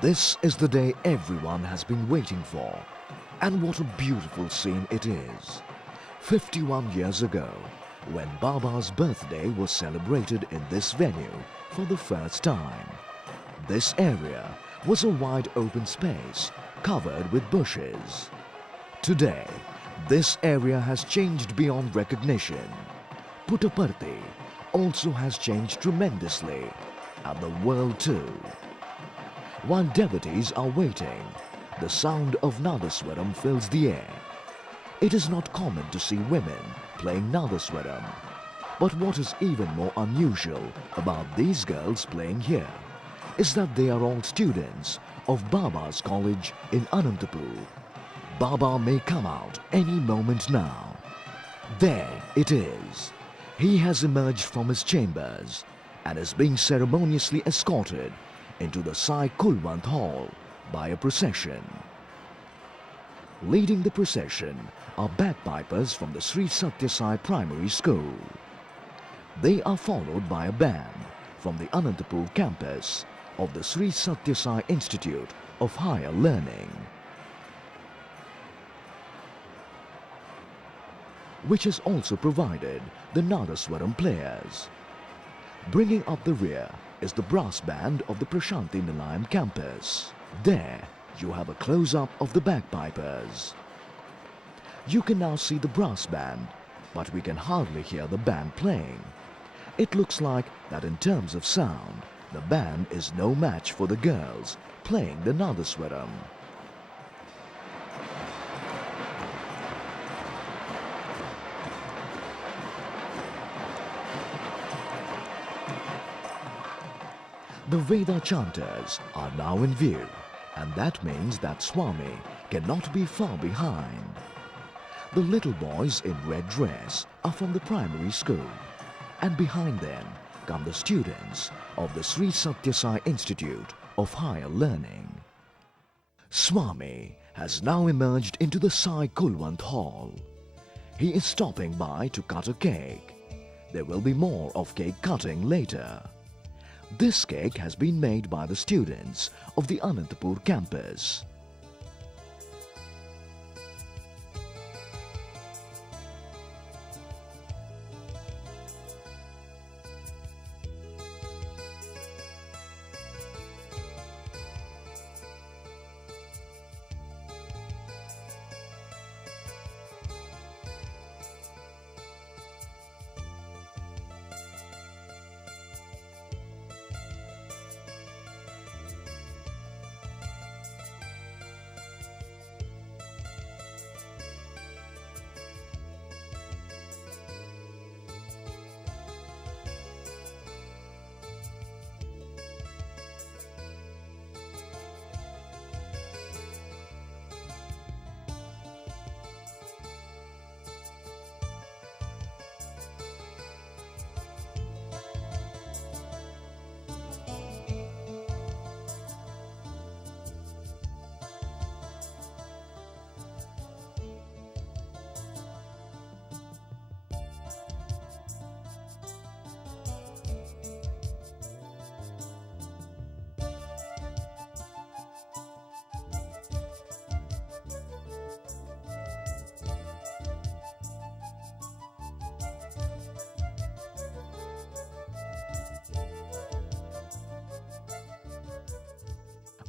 This is the day everyone has been waiting for. And what a beautiful scene it is. 51 years ago, when Baba's birthday was celebrated in this venue for the first time. This area was a wide open space covered with bushes. Today, this area has changed beyond recognition. Puttaparthi also has changed tremendously, and the world too. While devotees are waiting, the sound of Nadaswaram fills the air. It is not common to see women playing Nadaswaram. But what is even more unusual about these girls playing here is that they are all students of Baba's college in Anantapur. Baba may come out any moment now. There it is. He has emerged from his chambers and is being ceremoniously escorted into the Sai Kulwant Hall by a procession. Leading the procession are bagpipers from the Sri Sathya Sai Primary School. They are followed by a band from the Anantapur campus of the Sri Sathya Sai Institute of Higher Learning, which has also provided the Nadaswaram players. Bringing up the rear is the brass band of the Prashanti Nilayam campus. There you have a close-up of the bagpipers. You can now see the brass band, but we can hardly hear the band playing. It looks like that in terms of sound, the band is no match for the girls playing the Nadaswaram. The Veda chanters are now in view, and that means that Swami cannot be far behind. The little boys in red dress are from the primary school, and behind them come the students of the Sri Sathya Sai Institute of Higher Learning. Swami has now emerged into the Sai Kulwant Hall. He is stopping by to cut a cake. There will be more of cake cutting later. This cake has been made by the students of the Anantapur campus.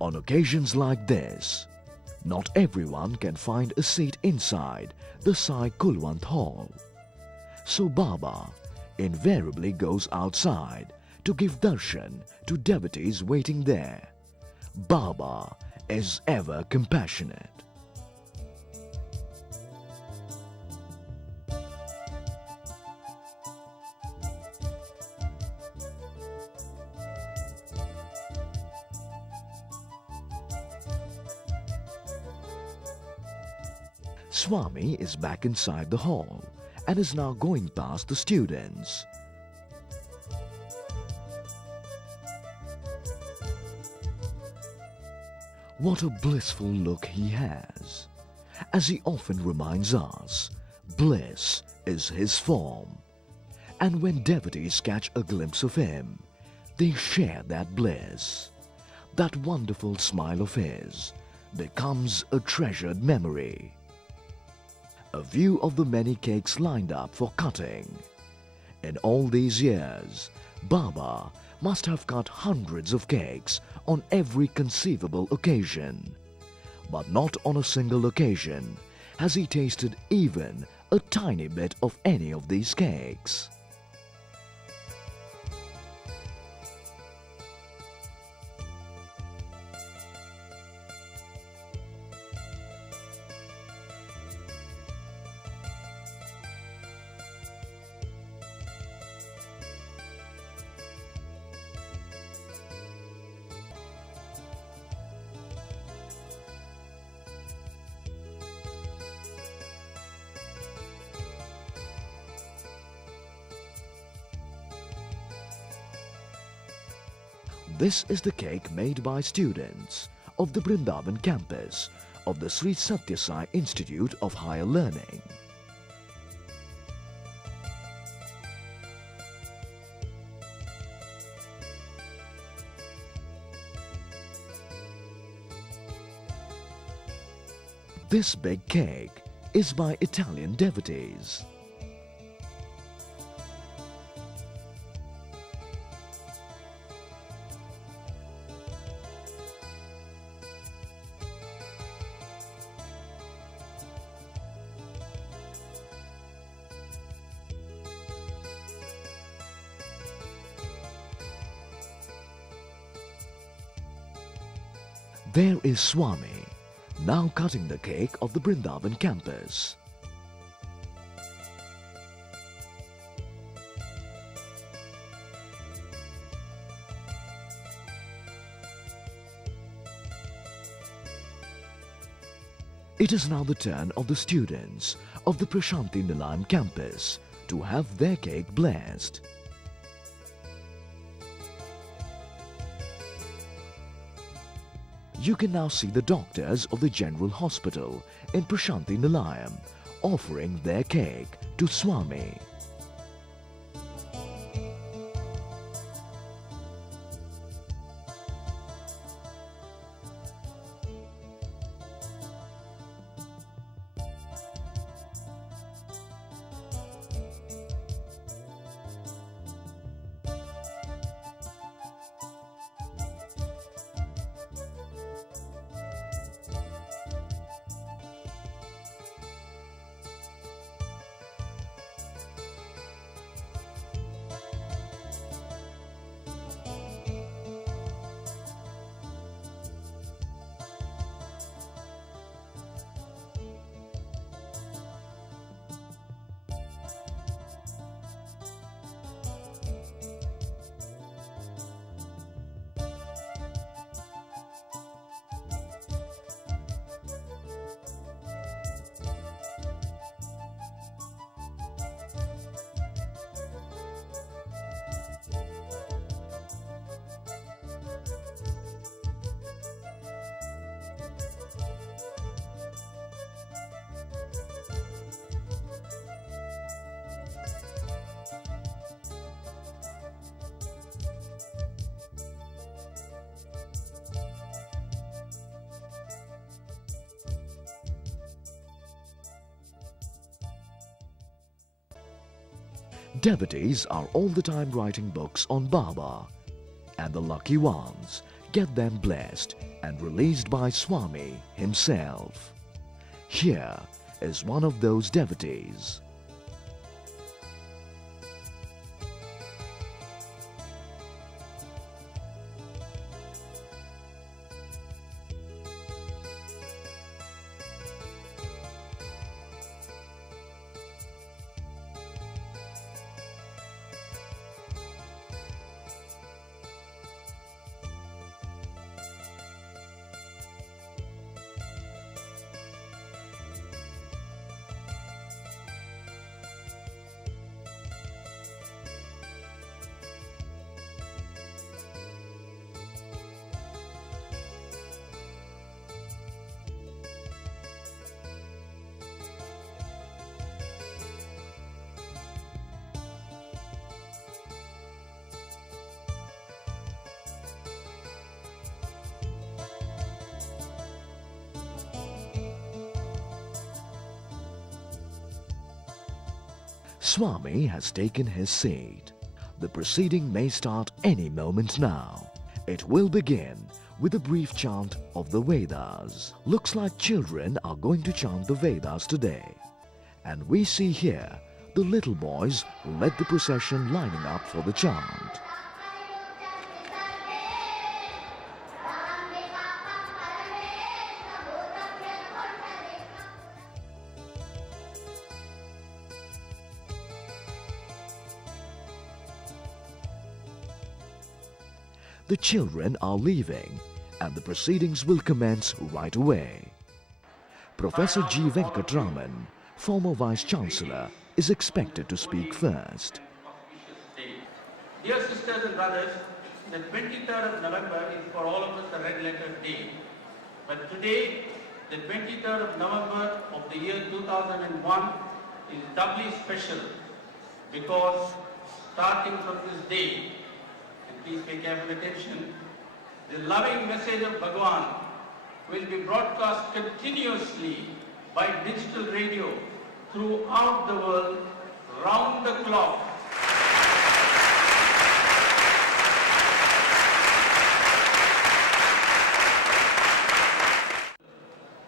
On occasions like this, not everyone can find a seat inside the Sai Kulwant Hall. So Baba invariably goes outside to give darshan to devotees waiting there. Baba is ever compassionate. Swami is back inside the hall and is now going past the students. What a blissful look he has. As he often reminds us, bliss is his form. And when devotees catch a glimpse of him, they share that bliss. that wonderful smile of his becomes a treasured memory. A view of the many cakes lined up for cutting. In all these years, Baba must have cut hundreds of cakes on every conceivable occasion. But not on a single occasion has he tasted even a tiny bit of any of these cakes. This is the cake made by students of the Vrindavan campus of the Sri Sathya Sai Institute of Higher Learning. This big cake is by Italian devotees. There is Swami, now cutting the cake of the Vrindavan campus. It is now the turn of the students of the Prashanti Nilayam campus to have their cake blessed. You can now see the doctors of the General Hospital in Prashanti Nilayam offering their cake to Swami. Devotees are all the time writing books on Baba, and the lucky ones get them blessed and released by Swami himself. Here is one of those devotees. Swami has taken his seat. The proceeding may start any moment now. It will begin with a brief chant of the Vedas. Looks like children are going to chant the Vedas today. And we see here the little boys who led the procession lining up for the chant. The children are leaving and the proceedings will commence right away. Professor G. Venkatraman, former Vice Chancellor, is expected to speak first. Dear sisters and brothers, the 23rd of November is for all of us a red letter day. But today, the 23rd of November of the year 2001 is doubly special because starting from this day, and please pay careful attention, the loving message of Bhagwan will be broadcast continuously by digital radio throughout the world, round the clock.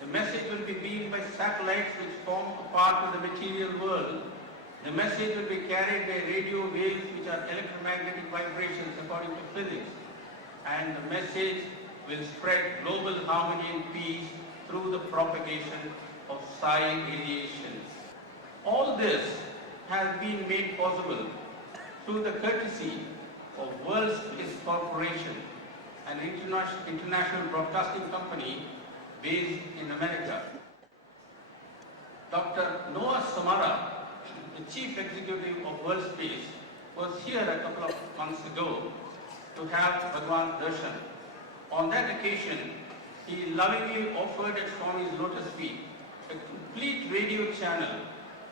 The message will be beamed by satellites which form a part of the material world. The message will be carried by radio waves which are electromagnetic vibrations according to physics. And the message will spread global harmony and peace through the propagation of Sai radiations. All this has been made possible through the courtesy of World Peace Corporation, an international broadcasting company based in America. Dr. Noah Samara, the Chief Executive of World Space, was here a couple of months ago to have Bhagwan Darshan. On that occasion, he lovingly offered at Swami's lotus feet a complete radio channel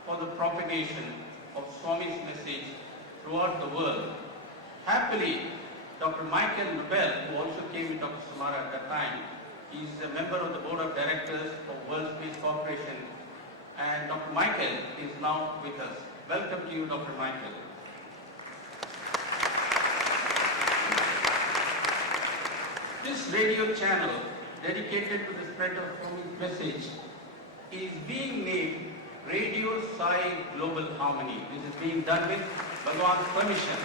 for the propagation of Swami's message throughout the world. Happily, Dr. Michael Nobel, who also came with Dr. Samara at that time, he is a member of the Board of Directors of World Peace Corporation, and Dr. Michael is now with us. Welcome to you, Dr. Michael. This radio channel dedicated to the spread of Swami's message is being named Radio Sai Global Harmony. This is being done with Bhagwan's permission.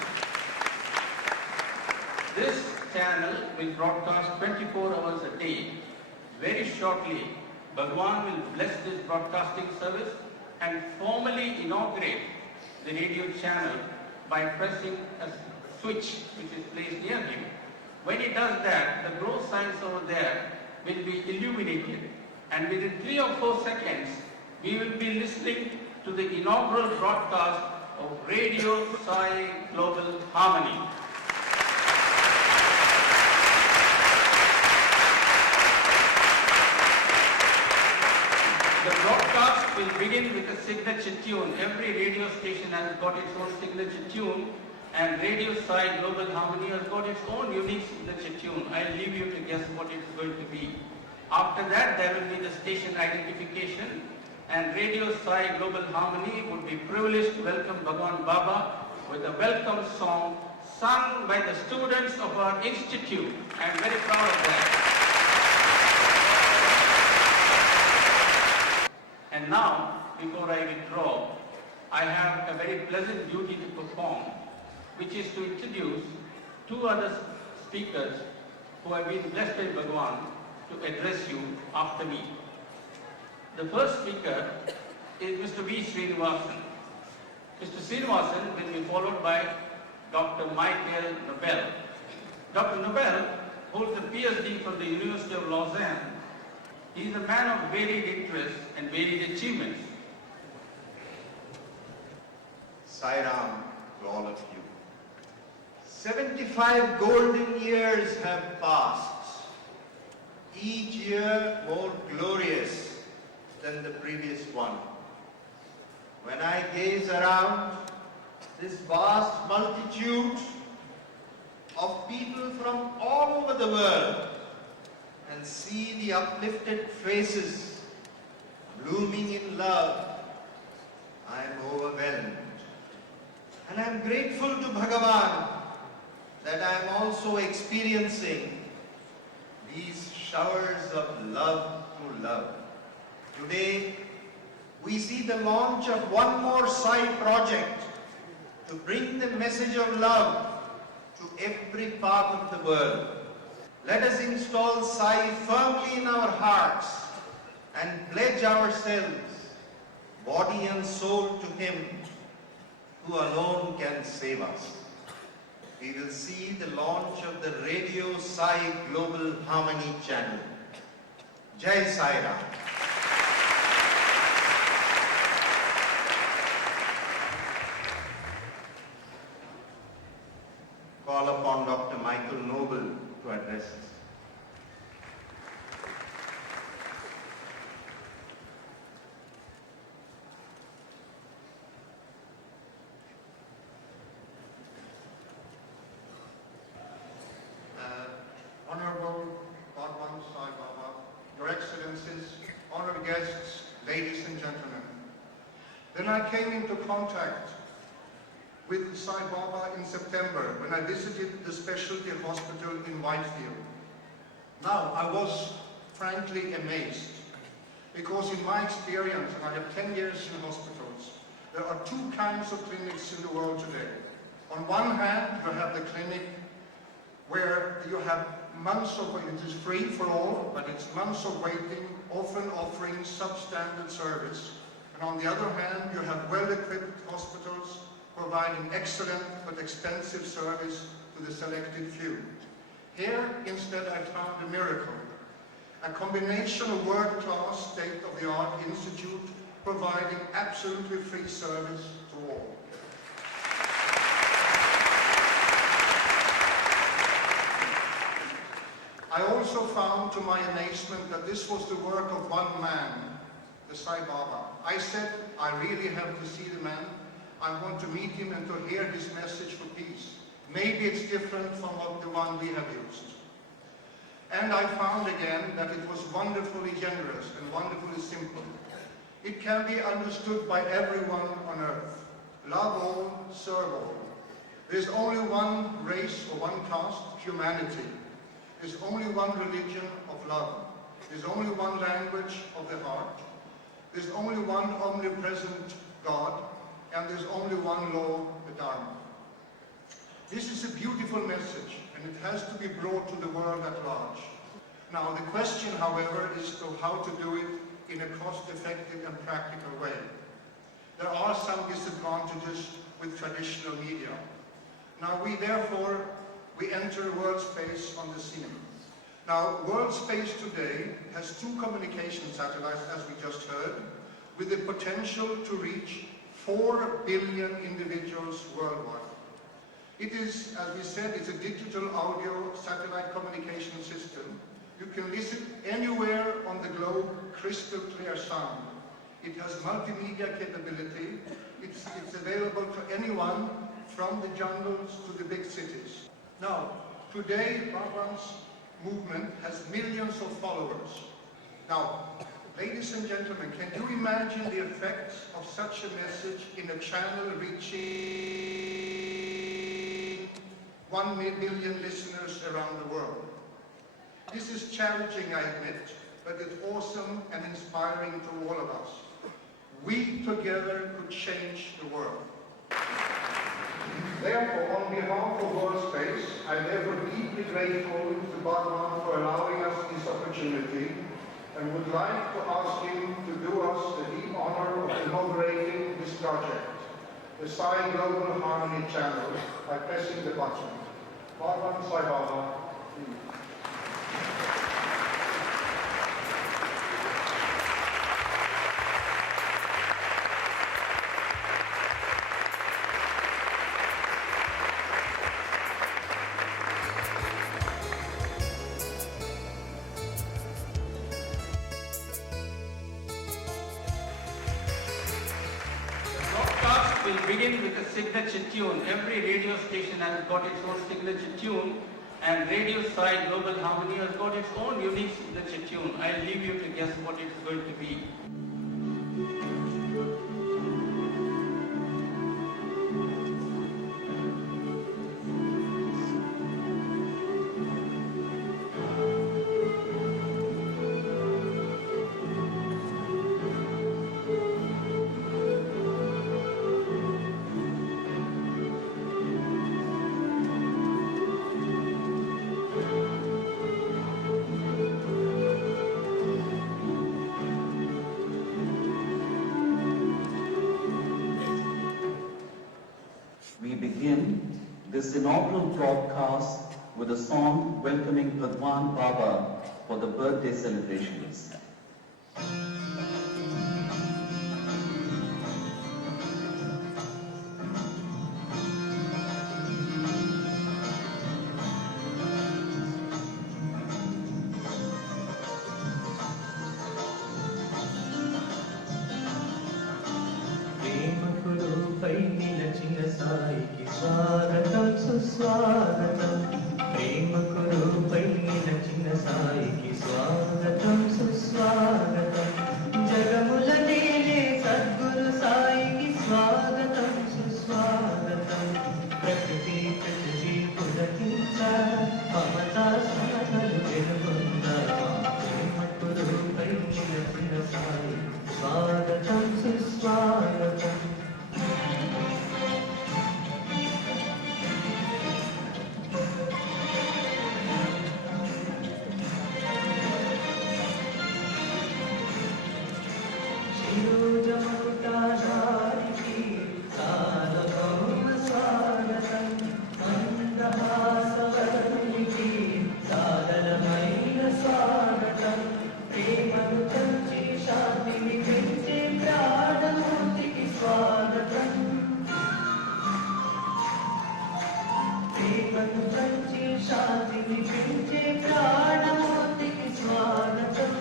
This channel will broadcast 24 hours a day. Very shortly, Bhagwan will bless this broadcasting service and formally inaugurate the radio channel by pressing a switch which is placed near him. When he does that, the glow signs over there will be illuminated, and within 3 or 4 seconds, we will be listening to the inaugural broadcast of Radio Sai Global Harmony. The broadcast will begin with a signature tune. Every radio station has got its own signature tune, and Radio Sai Global Harmony has got its own unique signature tune. I'll leave you to guess what it is going to be. After that, there will be the station identification, and Radio Sai Global Harmony would be privileged to welcome Bhagwan Baba with a welcome song sung by the students of our institute. I am very proud of that. And now, before I withdraw, I have a very pleasant duty to perform, which is to introduce 2 other speakers who have been blessed by Bhagwan to address you after me. The first speaker is Mr. V. Srinivasan. Mr. Srinivasan will be followed by Dr. Michael Nobel. Dr. Nobel holds a PhD from the University of Lausanne. He is a man of varied interests and varied achievements. Sai Ram to all of you. 75 golden years have passed, each year more glorious than the previous one. When I gaze around this vast multitude of people from all over the world and see the uplifted faces blooming in love, I am overwhelmed. And I am grateful to Bhagavan that I am also experiencing these showers of love through love. Today, we see the launch of one more Sai project to bring the message of love to every part of the world. Let us install Sai firmly in our hearts and pledge ourselves, body and soul, to Him who alone can save us. We will see the launch of the Radio Sai Global Harmony channel. Jai Sai Ram. Call upon Dr. Michael Noble to address us. Honorable Bhagwan Sai Baba, Your Excellencies, honored guests, ladies and gentlemen. Then I came into contact with Sai Baba in September when I visited the specialty hospital in Whitefield. Now, I was frankly amazed because in my experience, and I have 10 years in hospitals, there are two kinds of clinics in the world today. On one hand, you have the clinic where you have months of waiting. It is free for all, but it's months of waiting, often offering substandard service. And on the other hand, you have well-equipped hospitals providing excellent but expensive service to the selected few. Here, instead, I found a miracle. A combination of world-class, state-of-the-art institute providing absolutely free service to all. I also found, to my amazement, that this was the work of one man, the Sai Baba. I said, I really have to see the man. I want to meet him and to hear his message for peace. Maybe it's different from the one we have used. And I found again that it was wonderfully generous and wonderfully simple. It can be understood by everyone on earth. Love all, serve all. There's only one race or one caste, humanity. There's only one religion of love. There's only one language of the heart. There's only one omnipresent God, and there's only one law, the Dharma. This is a beautiful message, and it has to be brought to the world at large. Now, the question, however, is to how to do it in a cost-effective and practical way. There are some disadvantages with traditional media. Now, we enter world space on the scene. Now, world space today has two communication satellites, as we just heard, with the potential to reach 4 billion individuals worldwide. It is, as we said, it's a digital audio satellite communication system. You can listen anywhere on the globe, crystal clear sound. It has multimedia capability. It's available to anyone from the jungles to the big cities. Now, today, Bhagwan's movement has millions of followers. Now, ladies and gentlemen, can you imagine the effects of such a message in a channel reaching 1 million listeners around the world? This is challenging, I admit, but it's awesome and inspiring to all of us. We together could change the world. Therefore, on behalf of World Space, I'm therefore deeply grateful to Bhagwan for allowing us this opportunity and would like to ask him to do us the deep honor of inaugurating this project, the Sai Global Harmony channel, by pressing the button. Bhagwan Sai Baba, please. Will begin with a signature tune. Every radio station has got its own signature tune, and Radio Sai Global Harmony has got its own unique signature tune. I'll leave you to guess what it's going to be. begin this inaugural broadcast with a song welcoming Bhagwan Baba for the birthday celebrations. స్వాగతం సుస్వాగతం ప్రేమ కురుపై నిలచిన సాయికి స్వాగతం సుస్వాగతం జగముల నేలే సద్గురు సాయికి స్వాగతం సుస్వాగతం ప్రకృతి పులకించ మమతా సమతలు వెలుగొందా ప్రేమ కురుపై నిలచిన సాయి స్వాగతం సుస్వాగతం శాంతిని పెంచే ప్రాణమూర్తికి స్వాగతం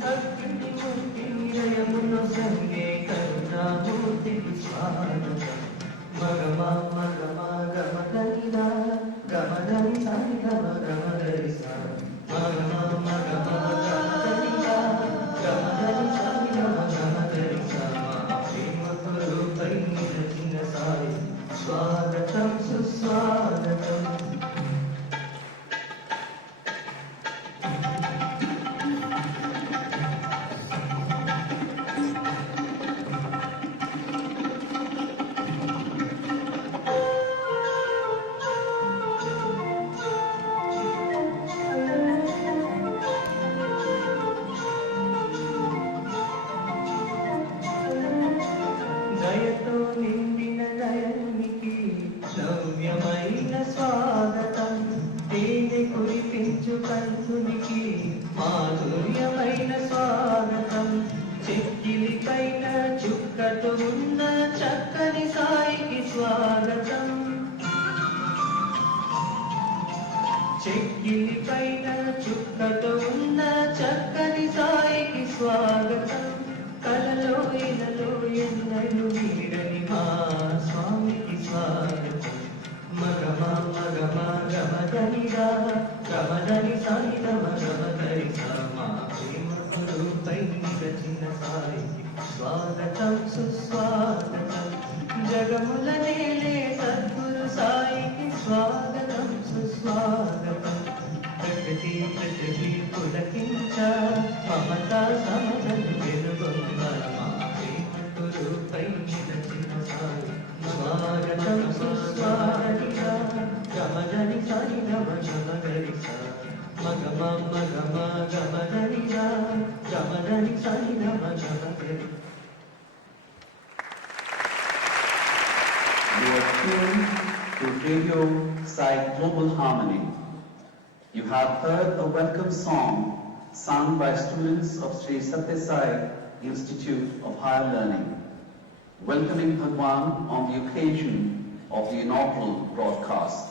భక్తిని ముక్తి నిలయమును సంగే కరుణామూర్తికి స్వాగతం మగమా మగమా గమదనిదా గమదని సాని గమ గమదరి సా మగమా మగమా గమదనిదా గమదని సాని గమ గమదరి సా ప్రేమ కురుపై నిలచిన సాయి స్వాగతం సుస్వాగతం దయతో నిండిన దయానికి నవ్యమైన స్వాగతం తేనె కురిపించు కన్నునికి మాధుర్యమైన స్వాగతం చెక్కిలి పైన చుక్కతో ఉన్న చక్కని సాయికి స్వాగతం చెక్కిలి పైన చుక్కతో ఉన్న చక్కని సాయికి స్వాగతం కలలో ఇలలో ఎన్నడు వీరని మా స్వామికి స్వాగతం మగమా మగమా గమదనిగా గమదని సాయి గమ గమదరి సమా ప్రేమ కురుపై నిలచిన సాయికి స్వాగతం సుస్వాగతం జగముల నేలే సద్గురు సాయికి స్వాగతం సుస్వాగతం ప్రకృతి పులకించ మమతా సమతలు వెలుగొందా ప్రేమ కురుపై నిలచిన సాయి స్వాగతం సుస్వాగతం గమదని సాయి గమ గమదరి సా మగమ మగమ గమదని రా గమదని సాయి గమ గమదరి. You are tuned to Radio Sai Global Harmony. You have heard a welcome song sung by students of Sri Sathya Sai Institute of Higher Learning, welcoming Bhagwan on the occasion of the inaugural broadcast.